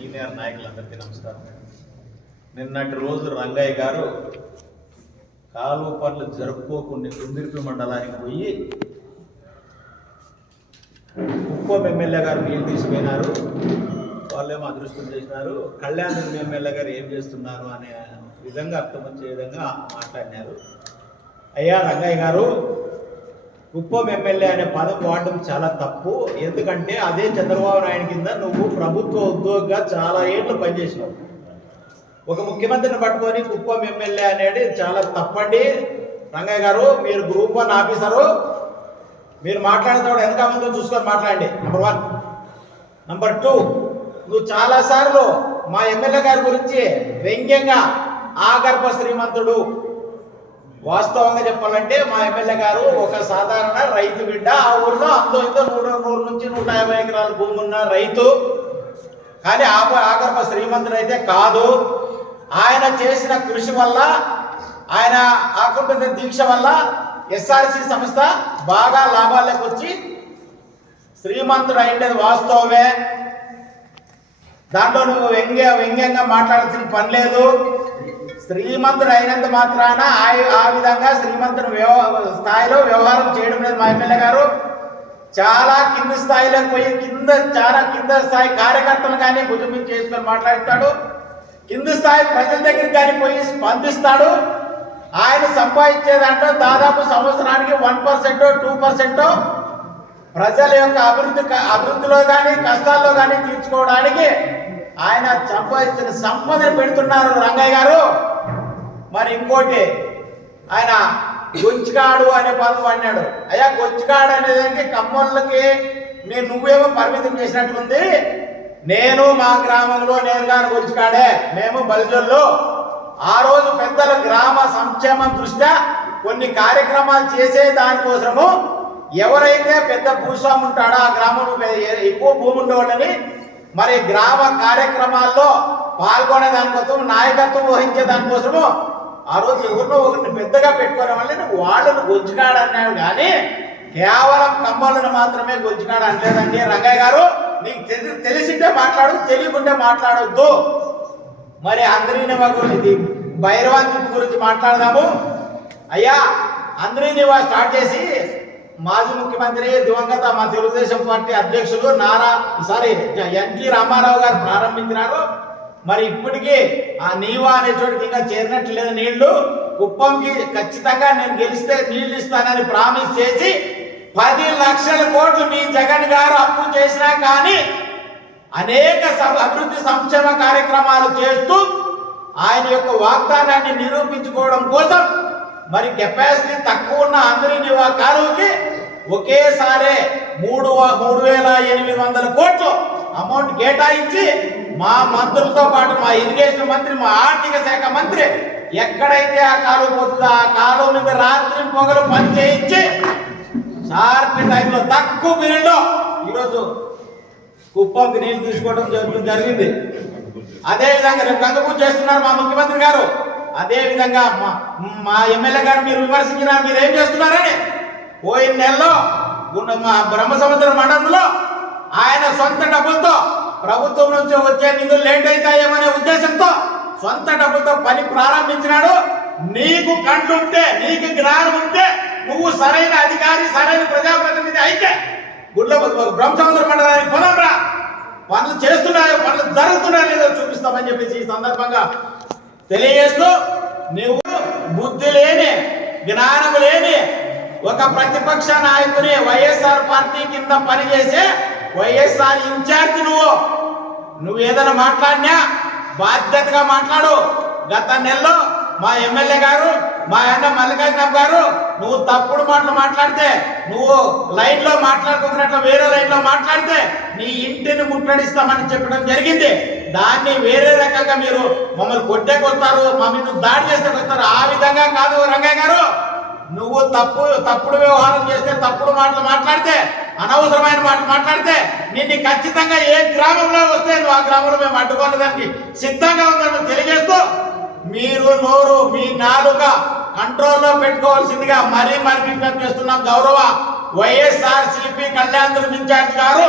Senior నాయకులందరికీ నమస్కారం. నిన్నటి రోజు రంగయ్య గారు కాలువ పనులు జరుపుకోకుండా కుందిరిపి మండలానికి పోయి కుప్పం ఎమ్మెల్యే గారు నీళ్ళు తీసుకుపోయినారు. వాళ్ళేమో అదృష్టం చేసినారు. కళ్యాణ్ ఎమ్మెల్యే గారు ఏం చేస్తున్నారు అనే విధంగా అర్థం వచ్చే విధంగా మాట్లాడినారు. అయ్యా రంగయ్య గారు కుప్పం ఎమ్మెల్యే అనే పదం వాడడం చాలా తప్పు. ఎందుకంటే అదే చంద్రబాబు నాయుడు కింద నువ్వు ప్రభుత్వ ఉద్యోగిగా చాలా ఏళ్ళు పనిచేసినావు. ఒక ముఖ్యమంత్రిని పట్టుకొని కుప్పం ఎమ్మెల్యే అనేది చాలా తప్పండి. రంగయ్య గారు మీరు గ్రూప్ వన్ ఆఫీసరు. మీరు మాట్లాడేటప్పుడు వెనక ముందు చూసుకొని మాట్లాడండి. నెంబర్ వన్ నంబర్ టూ నువ్వు చాలాసార్లు మా ఎమ్మెల్యే గారి గురించి వ్యంగ్యంగా ఆగర్భ శ్రీమంతుడు వాస్తవంగా చెప్పాలంటే మా ఎమ్మెల్యే గారు ఒక సాధారణ రైతు బిడ్డ. ఆ ఊర్లో అందులో ఇంతో నూట నూరు నుంచి నూట యాభై ఎకరాల భూమి ఉన్న రైతు. కానీ ఆ ఆగర్భ శ్రీమంతుడు అయితే కాదు. ఆయన చేసిన కృషి వల్ల ఆయన ఆకుంఠిత దీక్ష వల్ల ఎస్ఆర్సి సంస్థ బాగా లాభాలకు వచ్చి శ్రీమంతుడు అయ్యేది వాస్తవమే. దాంట్లో నువ్వు వ్యంగ్య వ్యంగ్యంగా మాట్లాడాల్సిన పని లేదు. శ్రీమంతుడు అయినంత మాత్రాన ఆ- విధంగా శ్రీమంతుడు వ్యవ స్థాయిలో వ్యవహారం చేయడం లేదు మా ఎమ్మెల్యే గారు. చాలా కింది స్థాయిలో పోయి కింద చాలా కింద స్థాయి కార్యకర్తలు కానీ భుజం చేసుకొని మాట్లాడతాడు. కింది స్థాయి ప్రజల దగ్గరికి కానీ పోయి స్పందిస్తాడు. ఆయన సంపాదించే దాంట్లో దాదాపు సంవత్సరానికి వన్ పర్సెంట్ టూ పర్సెంట్ ప్రజల యొక్క అభివృద్ధి అభివృద్ధిలో కానీ కష్టాల్లో కానీ తీర్చుకోవడానికి ఆయన సంపాదించిన సంపదను పెడుతున్నారు రంగయ్య గారు. మరి ఇంకోటి ఆయన గొంచికాడు అనే పదం అన్నాడు అయ్యా గొంచికాడు అనేదానికి కమ్మోళ్ళకి నేను నువ్వేమో పరిమితం చేసినట్లుంది. నేను మా గ్రామంలో నేను కానీ గొంచికాడే మేము బలిజోళ్ళు. ఆ రోజు పెద్దల గ్రామ సంక్షేమం దృష్ట్యా కొన్ని కార్యక్రమాలు చేసే దానికోసము ఎవరైతే పెద్ద భూస్వామి ఉంటాడో ఆ గ్రామంలో ఎక్కువ భూమి ఉండేవాళ్ళని మరి గ్రామ కార్యక్రమాల్లో పాల్గొనే దానికోసం నాయకత్వం వహించే దానికోసము ఆ రోజు ఎవరినో ఒకరిని పెద్దగా పెట్టుకోవడం వల్ల వాళ్ళను గొంజుకాడు కానీ కేవలం కమ్మలను మాత్రమే గొంజుకాడు అనలేదండి. రంగయ్య గారు నీకు తెలి తెలిసింటే మాట్లాడు తెలియకుంటే మాట్లాడొద్దు. మరి అందరినివా గురించి భైరవాంతి గురించి మాట్లాడదాము. అయ్యా అందరినివా స్టార్ట్ చేసి మాజీ ముఖ్యమంత్రి దివంగత మా తెలుగుదేశం పార్టీ అధ్యక్షుడు నారా సారీ ఎన్టీ రామారావు గారు ప్రారంభించినారు. మరి ఇప్పటికీ ఆ నీవా అనే చోటికి ఇంకా చేరినట్లు లేదు నీళ్ళు. కుప్పంకి ఖచ్చితంగా నేను గెలిస్తే నీళ్ళు ఇస్తానని ప్రామిస్ చేసి పది లక్షల కోట్లు మీ జగన్ గారు అప్పు చేసినా కానీ అనేక సం- అభివృద్ధి సంక్షేమ కార్యక్రమాలు చేస్తూ ఆయన యొక్క వాగ్దానాన్ని నిరూపించుకోవడం కోసం మరి కెపాసిటీ తక్కువ ఉన్న అందరి ఆ కాలువకి ఒకేసారి మూడు మూడు వేల ఎనిమిది వందల కోట్లు అమౌంట్ కేటాయించి మా మంత్రులతో పాటు మా ఇరిగేషన్ మంత్రి మా ఆర్థిక శాఖ మంత్రి ఎక్కడైతే ఆ కాలువ పోతుందో ఆ కాలువ మీద రాత్రి పొగలు పని చేయించి షార్ప్ టైంలో తక్కువ పీరియడ్లో ఈరోజు కుప్పంకి నీళ్ళు తీసుకోవడం జరుగుతుంది జరిగింది. అదే విధంగా రేపు గంగపూజ చేస్తున్నారు మా ముఖ్యమంత్రి గారు. అదే విధంగా మా మా ఎమ్మెల్యే గారు మీరు విమర్శించినారు మీరు ఏం చేస్తున్నారని పోయిన నెలలో ఉన్న మా బ్రహ్మ సముద్ర మండలంలో ఆయన సొంత డబ్బులతో ప్రభుత్వం నుంచి వచ్చే నిధులు లేట్ అవుతాయేమనే ఉద్దేశంతో సొంత డబ్బుతో పని ప్రారంభించినాడు. నీకు కండ్లుంటే నీకు జ్ఞానం ఉంటే నువ్వు సరైన అధికారి సరైన ప్రజాప్రతినిధి అయితే గుడ్ల బ్రహ్మసముద్ర మండలానికి పొలంరా పనులు చేస్తున్నాయో పనులు జరుగుతున్నాయో లేదో చూపిస్తామని చెప్పేసి ఈ సందర్భంగా తెలియజేస్తూ నువ్వు బుద్ధి లేని జ్ఞానం లేని ఒక ప్రతిపక్ష నాయకుని వైఎస్ఆర్ పార్టీ కింద పనిచేసే వైఎస్ఆర్ ఇన్ఛార్జ్ నువ్వు. నువ్వు ఏదైనా మాట్లాడినా బాధ్యతగా మాట్లాడు. గత నెలలో మా ఎమ్మెల్యే గారు మా అన్న మల్లికార్జున గారు నువ్వు తప్పుడు మాటలు మాట్లాడితే నువ్వు లైన్లో మాట్లాడుకున్నట్లు వేరే లైన్లో మాట్లాడితే నీ ఇంటిని ముట్టడిస్తామని చెప్పడం జరిగింది. దాన్ని వేరే రకంగా మీరు మమ్మల్ని కొట్టేకొస్తారు మా మీద దాడి చేస్తే వస్తారు ఆ విధంగా కాదు రంగయ్య గారు. నువ్వు తప్పు తప్పుడు వ్యవహారం చేస్తే తప్పుడు మాటలు మాట్లాడితే అనవసరమైన మాట మాట్లాడితే నిన్ను ఖచ్చితంగా ఏ గ్రామంలో వస్తే నువ్వు ఆ గ్రామంలో మేము అడ్డుకోవడానికి సిద్ధంగా ఉందని తెలియజేస్తూ మీరు నోరు మీ నాలుక కంట్రోల్లో పెట్టుకోవాల్సిందిగా మరీ మరి విజ్ఞప్తి చేస్తున్నాం. గౌరవ వైఎస్ఆర్ సిపి కళ్యాణ్ ఇన్ఛార్జ్ గారు.